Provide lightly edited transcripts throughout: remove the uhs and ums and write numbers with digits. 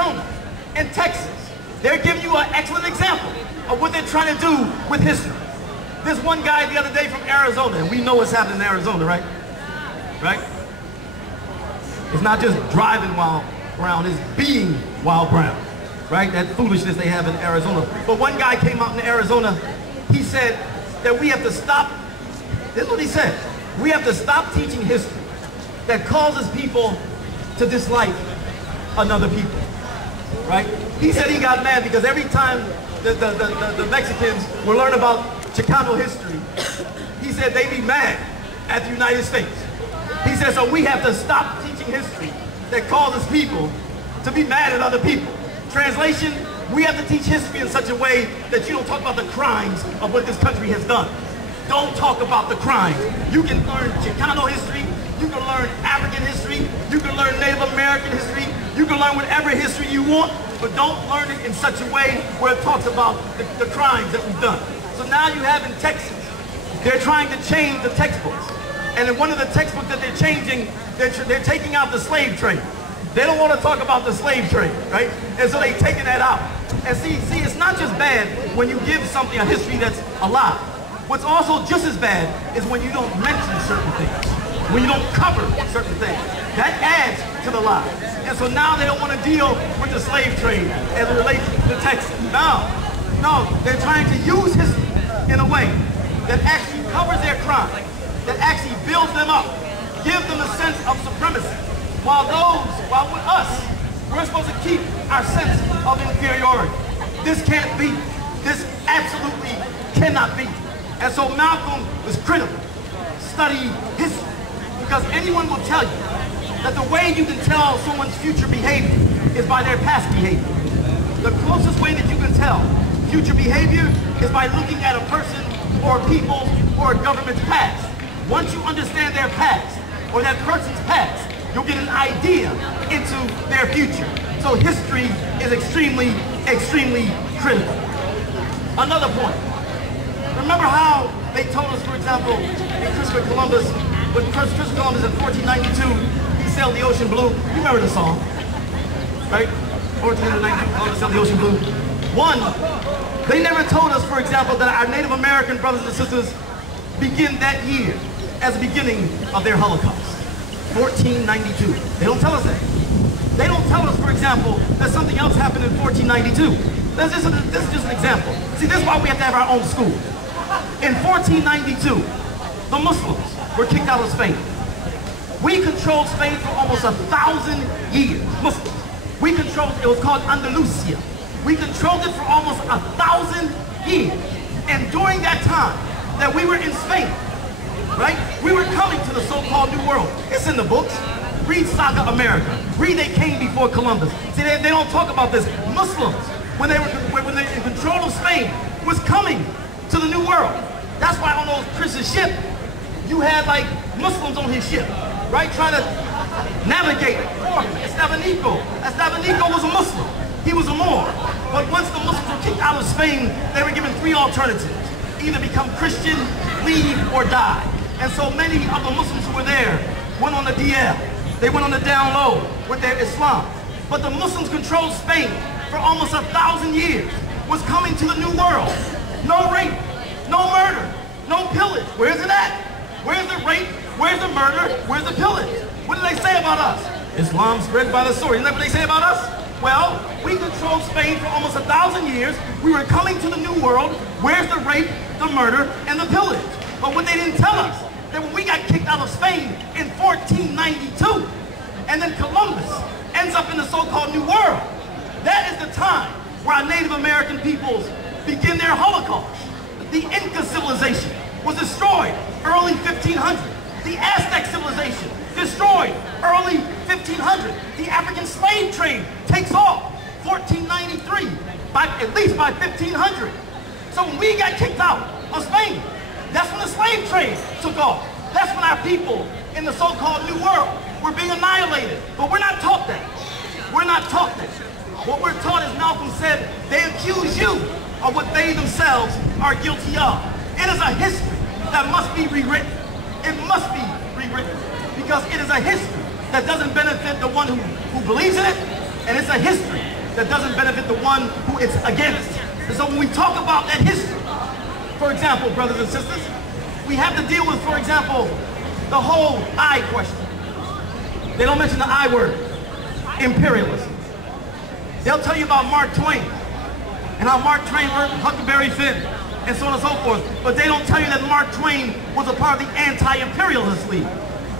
Arizona and Texas, they're giving you an excellent example of what they're trying to do with history. There's one guy the other day from Arizona, and we know what's happening in Arizona, right? Right? It's not just driving while brown, it's being while brown, right? That foolishness they have in Arizona. But one guy came out in Arizona, he said that we have to stop, this is what he said, we have to stop teaching history that causes people to dislike another people, right? He said he got mad because every time the Mexicans will learn about Chicano history, he said they'd be mad at the United States. He said, so we have to stop teaching history that causes people to be mad at other people. Translation, we have to teach history in such a way that you don't talk about the crimes of what this country has done. Don't talk about the crimes. You can learn Chicano history, you can learn African history, you can learn Native American history, you can learn whatever history you want, but don't learn it in such a way where it talks about the crimes that we've done. So now you have in Texas, they're trying to change the textbooks. And in one of the textbooks that they're changing, they're taking out the slave trade. They don't want to talk about the slave trade, right? And so they're taking that out. And see, it's not just bad when you give something a history that's a lie. What's also just as bad is when you don't mention certain things, when you don't cover certain things. That adds to the lie. And so now they don't want to deal with the slave trade as it relates to Texas. No, they're trying to use history in a way that actually covers their crime, that actually builds them up, gives them a sense of supremacy. While with us, we're supposed to keep our sense of inferiority. This can't be. This absolutely cannot be. And so Malcolm was critical. Study history. Because anyone will tell you that the way you can tell someone's future behavior is by their past behavior. The closest way that you can tell future behavior is by looking at a person or a people or a government's past. Once you understand their past or that person's past, you'll get an idea into their future. So history is extremely, extremely critical. Another point. Remember how they told us, for example, in Christopher Columbus, when Christopher Columbus in 1492, he sailed the ocean blue. You remember the song, right? 1492, Columbus sailed the ocean blue. One, they never told us, for example, that our Native American brothers and sisters begin that year as the beginning of their Holocaust. 1492. They don't tell us that. They don't tell us, for example, that something else happened in 1492. This is just an example. See, this is why we have to have our own school. In 1492, the Muslims were kicked out of Spain. We controlled Spain for almost 1,000 years. Muslims. We controlled, it was called Andalusia. We controlled it for almost 1,000 years. And during that time that we were in Spain, right? We were coming to the so-called New World. It's in the books. Read Saga America. Read They Came Before Columbus. See, they don't talk about this. Muslims, when they were in control of Spain, was coming to the New World. That's why on those Christian ship, you had like Muslims on his ship, right? Trying to navigate for him. Estevanico was a Muslim. He was a Moor. But once the Muslims were kicked out of Spain, they were given three alternatives. Either become Christian, leave, or die. And so many of the Muslims who were there went on the DL. They went on the down low with their Islam. But the Muslims controlled Spain for almost 1,000 years, was coming to the New World. No rape, no murder, no pillage. Where's it at? Where's the rape? Where's the murder? Where's the pillage? What do they say about us? Islam spread by the sword. Isn't that what they say about us? Well, we controlled Spain for almost 1,000 years. We were coming to the New World. Where's the rape, the murder, and the pillage? But what they didn't tell us, that when we got kicked out of Spain in 1492, and then Columbus ends up in the so-called New World, that is the time where our Native American peoples begin their Holocaust. The Inca civilization was destroyed early 1500. The Aztec civilization destroyed early 1500. The African slave trade takes off 1493, at least by 1500. So when we got kicked out of Spain, that's when the slave trade took off. That's when our people in the so-called New World were being annihilated. But we're not taught that. We're not taught that. What we're taught, as Malcolm said, they accuse you of what they themselves are guilty of. It is a history that must be rewritten. It must be rewritten because it is a history that doesn't benefit the one who believes in it, And it's a history that doesn't benefit the one who it's against. And so when we talk about that history, for example, brothers and sisters, we have to deal with, for example, the whole I question. They don't mention the I word, imperialism. They'll tell you about Mark Twain and how Mark Twain wrote Huckleberry Finn and so on and so forth, but they don't tell you that Mark Twain was a part of the anti-imperialist league,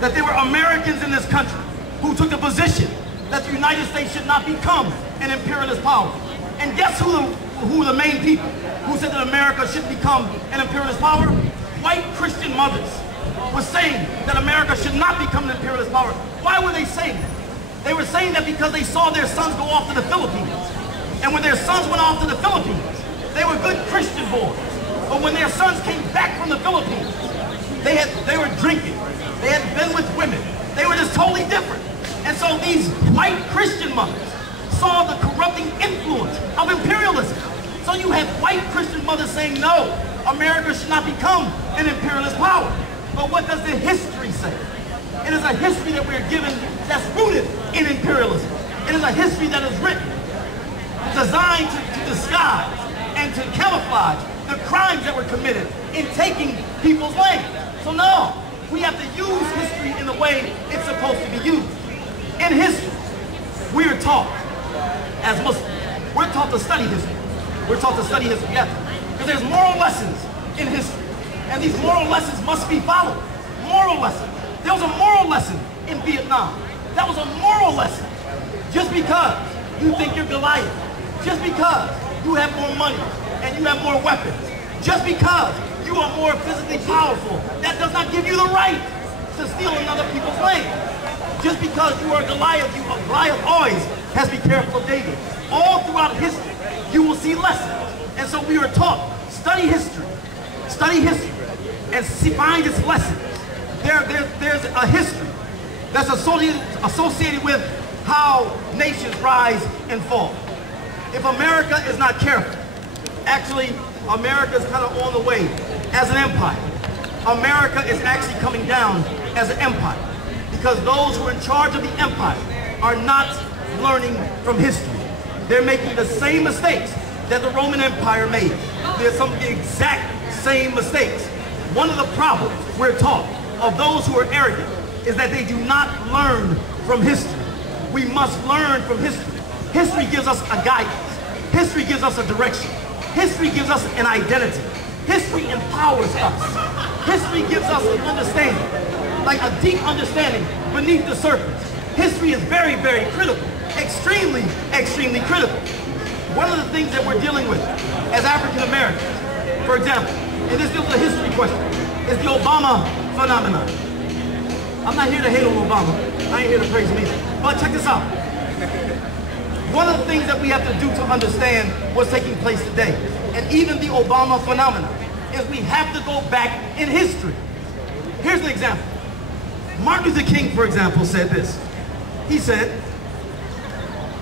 that there were Americans in this country who took the position that the United States should not become an imperialist power. And guess who were the main people who said that America should become an imperialist power? White Christian mothers were saying that America should not become an imperialist power. Why were they saying that? They were saying that because they saw their sons go off to the Philippines. And when their sons went off to the Philippines, they were good Christian boys. But when their sons came back from the Philippines, they were drinking. They had been with women. They were just totally different. And so these white Christian mothers saw the corrupting influence of imperialism. So you have white Christian mothers saying, no, America should not become an imperialist power. But what does the history say? It is a history that we're given that's rooted in imperialism. It is a history that is written, designed to disguise and to camouflage the crimes that were committed in taking people's land. So no, we have to use history in the way it's supposed to be used. In history, we are taught, as Muslims, we're taught to study history. We're taught to study history, yes. Because there's moral lessons in history. And these moral lessons must be followed. Moral lessons. There was a moral lesson in Vietnam. That was a moral lesson. Just because you think you're Goliath, just because you have more money and you have more weapons, just because you are more physically powerful, that does not give you the right to steal another people's land. Just because you are Goliath, Goliath always has to be careful of David. All throughout history, you will see lessons. And so we are taught, study history, and find its lessons. There's a history that's associated with how nations rise and fall. If America is not careful, actually, America is kind of on the way as an empire. America is actually coming down as an empire because those who are in charge of the empire are not learning from history. They're making the same mistakes that the Roman Empire made. They're some of the exact same mistakes. One of the problems we're taught of those who are arrogant is that they do not learn from history. We must learn from history. History gives us a guidance. History gives us a direction. History gives us an identity. History empowers us. History gives us an understanding, like a deep understanding beneath the surface. History is very, very critical. Extremely, extremely critical. One of the things that we're dealing with as African Americans, for example, and this is a history question, is the Obama phenomenon. I'm not here to hate on Obama. I ain't here to praise him either. But check this out. One of the things that we have to do to understand what's taking place today, and even the Obama phenomenon, is we have to go back in history. Here's an example. Martin Luther King, for example, said this. He said,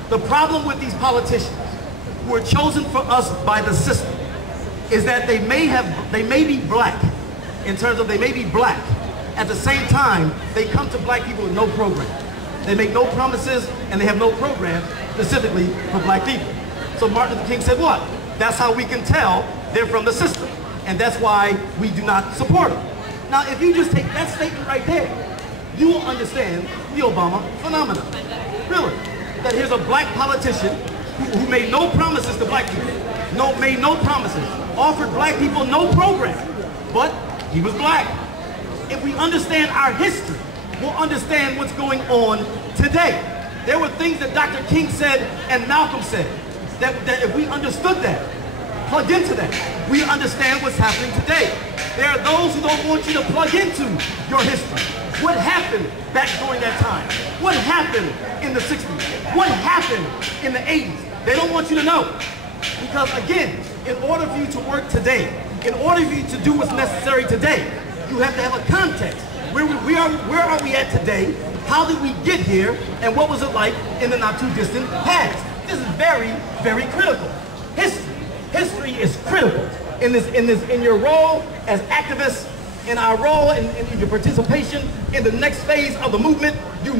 the problem with these politicians who are chosen for us by the system is that they may be black, in terms of they may be black. At the same time, they come to black people with no program. They make no promises and they have no program specifically for black people. So Martin Luther King said what? That's how we can tell they're from the system. And that's why we do not support them. Now, if you just take that statement right there, you will understand the Obama phenomenon. Really. That here's a black politician who made no promises to black people. Made no promises. Offered black people no program. But he was black. If we understand our history, we'll understand what's going on today. There were things that Dr. King said and Malcolm said that if we understood that, plugged into that, we understand what's happening today. There are those who don't want you to plug into your history. What happened back during that time? What happened in the 60s? What happened in the 80s? They don't want you to know. Because again, in order for you to work today, in order for you to do what's necessary today, you have to have a context. Where are we at today? How did we get here? And what was it like in the not too distant past? This is very, very critical. History is critical in your role as activists, in our role in your participation in the next phase of the movement. You